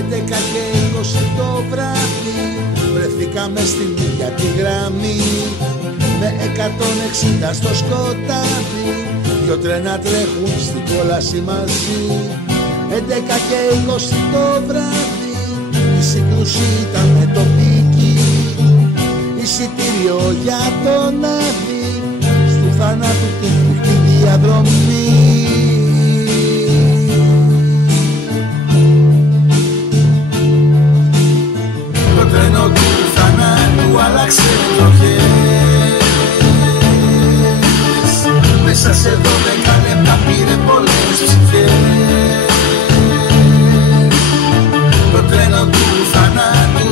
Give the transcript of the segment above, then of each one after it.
11 και 20 το βράδυ βρεθήκαμε στην ίδια τη γραμμή, με 160 στο σκοτάδι, δυο τρένα τρέχουν στην κόλαση μαζί. 11 και 20 το βράδυ η σύγκρουση ήταν με το πίκι, εισιτήριο για τον Άδη, στου θάνατου τη φρικτή διαδρομή. Το τρένο του θανάτου άλλαξε εποχές, μέσα σε 12 λεπτά πήρε πολλές ψυχές. Το τρένο του θανάτου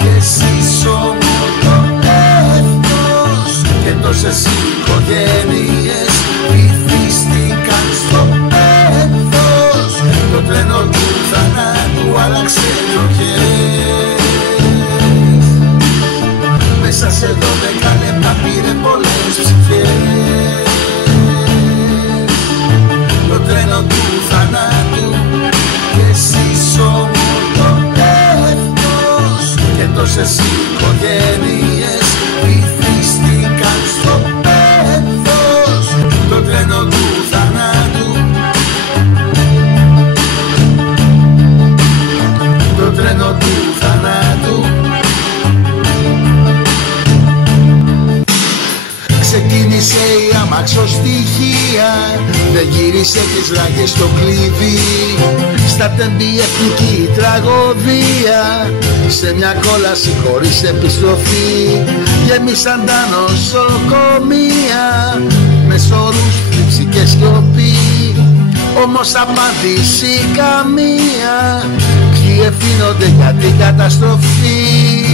και εσείς ομολογεύτος και τόσες οικογένειες βυθίστηκαν στο πένθος. Το τρένο του θανάτου άλλαξε εποχές, μέσα σε 12 λεπτά πήρε πολλές ψυχές. Το τρένο του θανάτου και εσείς ομολογεύτος και τόσες οικογένειες βυθίστηκαν στο πένθος. Το τρένο του θανάτου, το τρένο του θανάτου. Ξεκίνησε η αμαξοστοιχεία, δεν γύρισε τις ράγες στο κλειδί. Στα τέμπη εθνική τραγωδία, σε μια κόλαση χωρίς επιστροφή. Γέμισαν τα νοσοκομεία με σωρούς, θλίψη και σιωπή. Όμως απάντηση καμία, ποιοι ευθύνονται για την καταστροφή.